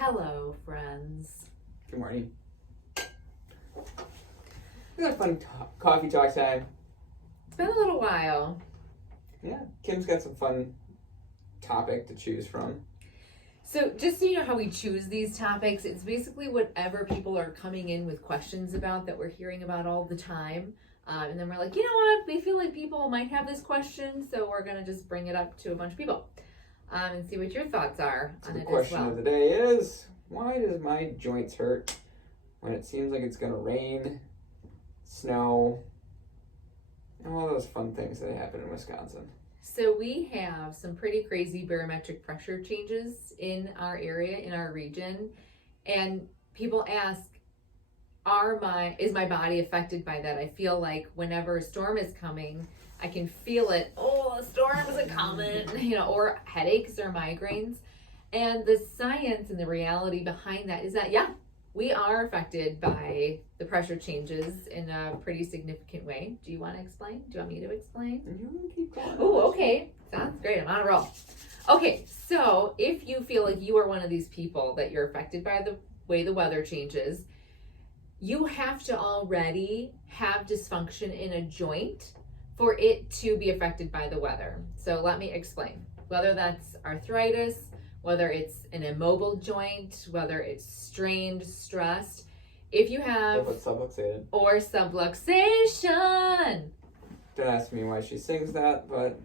Hello, friends. Good morning. We got a fun coffee talk time. It's been a little while. Yeah, Kim's got some fun topic to choose from. So just so you know how we choose these topics, it's basically whatever people are coming in with questions about that we're hearing about all the time. And then we're like, you know what? We feel like people might have this question, so we're going to just bring it up to a bunch of people and see what your thoughts are on it as well. The question of the day is, why does my joints hurt when it seems like it's going to rain, snow, and all those fun things that happen in Wisconsin? So we have some pretty crazy barometric pressure changes in our area, in our region. And people ask, is my body affected by that? I feel like whenever a storm is coming, I can feel it. Oh, a storm is coming, or headaches or migraines. And the science and the reality behind that is that, yeah, we are affected by the pressure changes in a pretty significant way. Do you want to explain? Do you want me to explain? You keep going. Oh, okay. Sounds great. I'm on a roll. Okay, so if you feel like you are one of these people that you're affected by the way the weather changes, you have to already have dysfunction in a joint for it to be affected by the weather. So let me explain. Whether that's arthritis, whether it's an immobile joint, whether it's strained, stressed, if you have... subluxated. Or subluxation. Don't ask me why she sings that, but...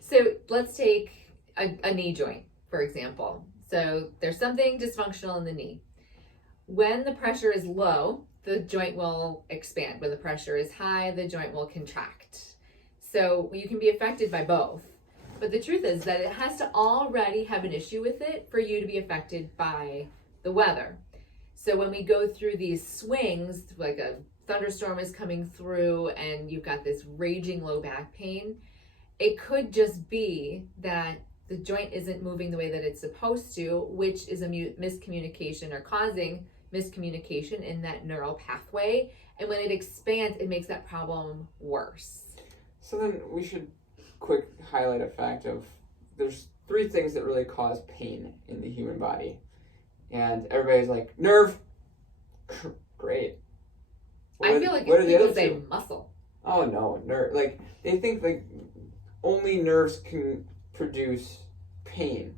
So let's take a knee joint, for example. So there's something dysfunctional in the knee. When the pressure is low, the joint will expand. When the pressure is high, the joint will contract. So you can be affected by both. But the truth is that it has to already have an issue with it for you to be affected by the weather. So when we go through these swings, like a thunderstorm is coming through and you've got this raging low back pain, it could just be that the joint isn't moving the way that it's supposed to, which is a miscommunication or causing miscommunication in that neural pathway. And when it expands, it makes that problem worse. So then we should quick highlight a fact of there's three things that really cause pain in the human body. And everybody's like, nerve. Great. I feel like people say muscle. Oh no, nerve. Like they think like only nerves can produce pain.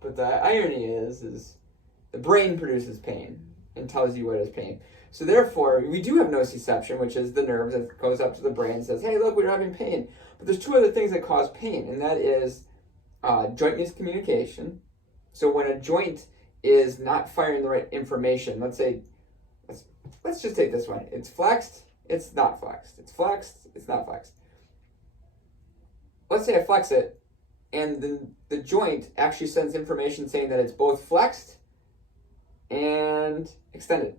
But the irony is the brain produces pain and tells you what is pain. So therefore, we do have nociception, which is the nerve that goes up to the brain and says, hey, look, we're having pain. But there's two other things that cause pain, and that is joint miscommunication. So when a joint is not firing the right information, let's just take this one. It's flexed, it's not flexed. It's flexed, it's not flexed. Let's say I flex it, and then the joint actually sends information saying that it's both flexed and extended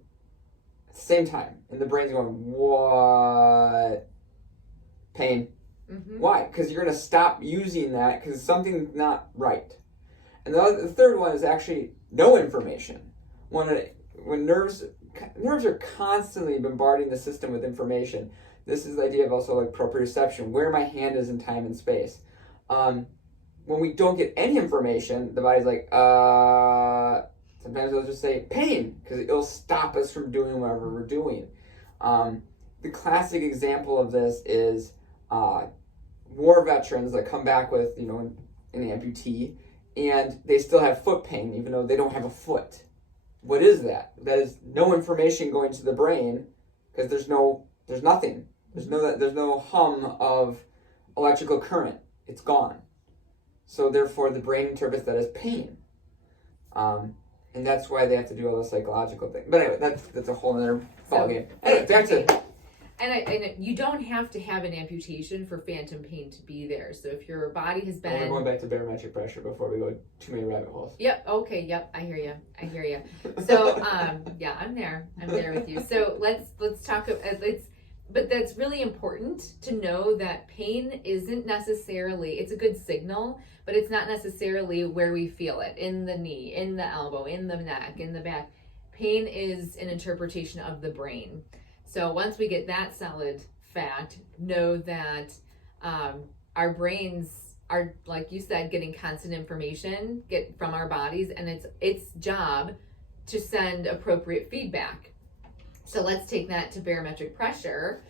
at the same time. And the brain's going, what? Pain. Mm-hmm. Why? Because you're going to stop using that because something's not right. And the third one is actually no information. When nerves are constantly bombarding the system with information. This is the idea of also like proprioception, where my hand is in time and space. When we don't get any information, the body's like, sometimes it'll just say pain, because it'll stop us from doing whatever we're doing. The classic example of this is war veterans that come back with, an amputee, and they still have foot pain, even though they don't have a foot. What is that? That is no information going to the brain, because there's nothing. There's no hum of electrical current. It's gone. So therefore, the brain interprets that as pain. And that's why they have to do all the psychological things. But anyway, that's a whole other ballgame. Anyway, back to... And you don't have to have an amputation for phantom pain to be there. So if your body has been... We're going back to barometric pressure before we go too many rabbit holes. Yep. Okay. Yep. I hear you. So, yeah, I'm there with you. So let's talk. But that's really important to know that pain isn't necessarily, it's a good signal, but it's not necessarily where we feel it, in the knee, in the elbow, in the neck, in the back. Pain is an interpretation of the brain. So once we get that solid fact, know that our brains are, like you said, getting constant information from our bodies, and its job to send appropriate feedback. So let's take that to barometric pressure,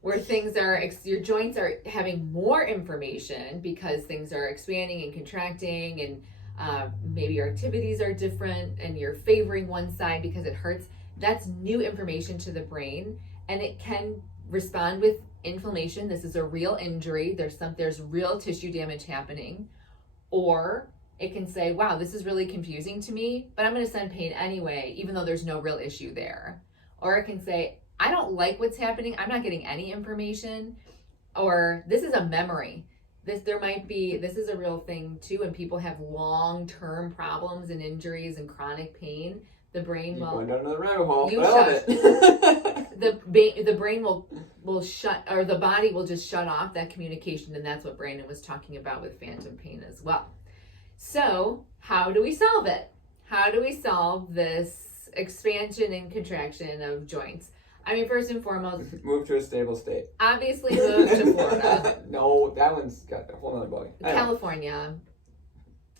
where things are, your joints are having more information because things are expanding and contracting, and maybe your activities are different and you're favoring one side because it hurts. That's new information to the brain, and it can respond with inflammation. This is a real injury. There's real tissue damage happening. Or it can say, wow, this is really confusing to me, but I'm going to send pain anyway, even though there's no real issue there. Or it can say, I don't like what's happening. I'm not getting any information. Or this is a memory. This is a real thing too. When people have long-term problems and injuries and chronic pain, the brain will... Going down another rabbit hole. You I love it. The brain will shut, or the body will just shut off that communication, and that's what Brandon was talking about with phantom pain as well. So how do we solve it? How do we solve this expansion and contraction of joints? I mean, first and foremost, move to a stable state. Obviously move to Florida. No, that one's got a whole other bug. California,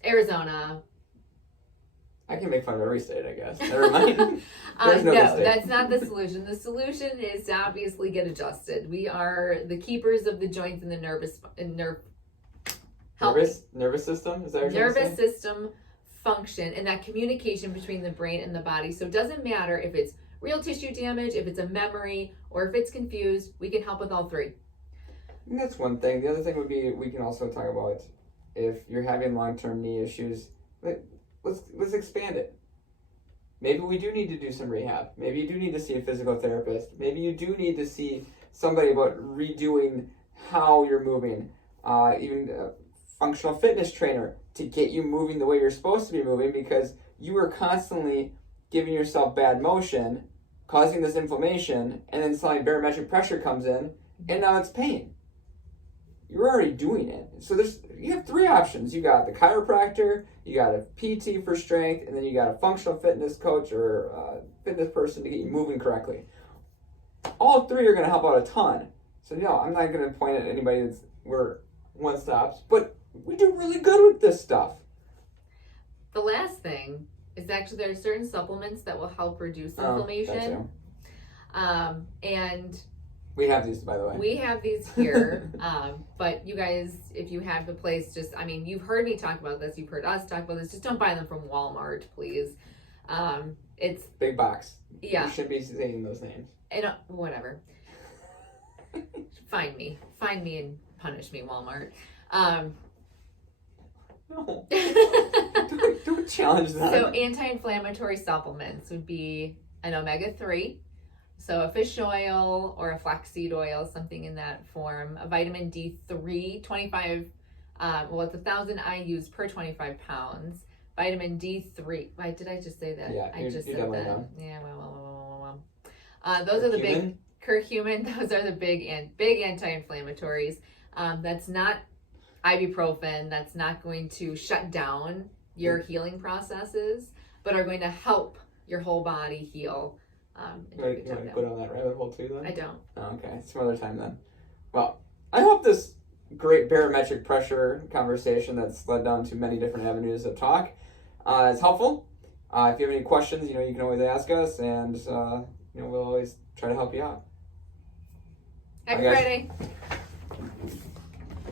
Arizona. I can make fun of every state, I guess. Never mind. No, that's not the solution. The solution is to obviously get adjusted. We are the keepers of the joints and the nervous system. Is that what you're nervous system function, and that communication between the brain and the body. So it doesn't matter if it's real tissue damage, if it's a memory, or if it's confused. We can help with all three. And that's one thing. The other thing would be, we can also talk about if you're having long-term knee issues. Let's expand it. Maybe we do need to do some rehab. Maybe you do need to see a physical therapist. Maybe you do need to see somebody about redoing how you're moving. Even a functional fitness trainer to get you moving the way you're supposed to be moving, because you are constantly giving yourself bad motion, causing this inflammation, and then suddenly barometric pressure comes in, and now it's pain. You're already doing it. So you have three options. You got the chiropractor, you got a PT for strength, and then you got a functional fitness coach or a fitness person to get you moving correctly. All three are going to help out a ton. So no, I'm not going to point at anybody that's where one stops, but we do really good with this stuff. The last thing is actually there are certain supplements that will help reduce inflammation. And we have these, by the way. We have these here. But you guys, if you have the place, you've heard me talk about this. You've heard us talk about this. Just don't buy them from Walmart, please. It's big box. Yeah. You shouldn't be saying those names. And whatever. Find me and punish me, Walmart. No. Don't challenge that. So anti-inflammatory supplements would be an omega-3. So a fish oil or a flaxseed oil, something in that form. A vitamin D3, 25, it's 1,000 IUs per 25 pounds. Vitamin D3, why did I just say that? Yeah, I just said that. Done. Yeah, well. Those are the big, curcumin, those are the big anti-inflammatories. That's not ibuprofen. That's not going to shut down your healing processes, but are going to help your whole body heal. You want to go down that rabbit hole too, then? I don't. Oh, okay, some other time then. Well, I hope this great barometric pressure conversation that's led down to many different avenues of talk is helpful. If you have any questions, you can always ask us, and we'll always try to help you out. Happy Friday.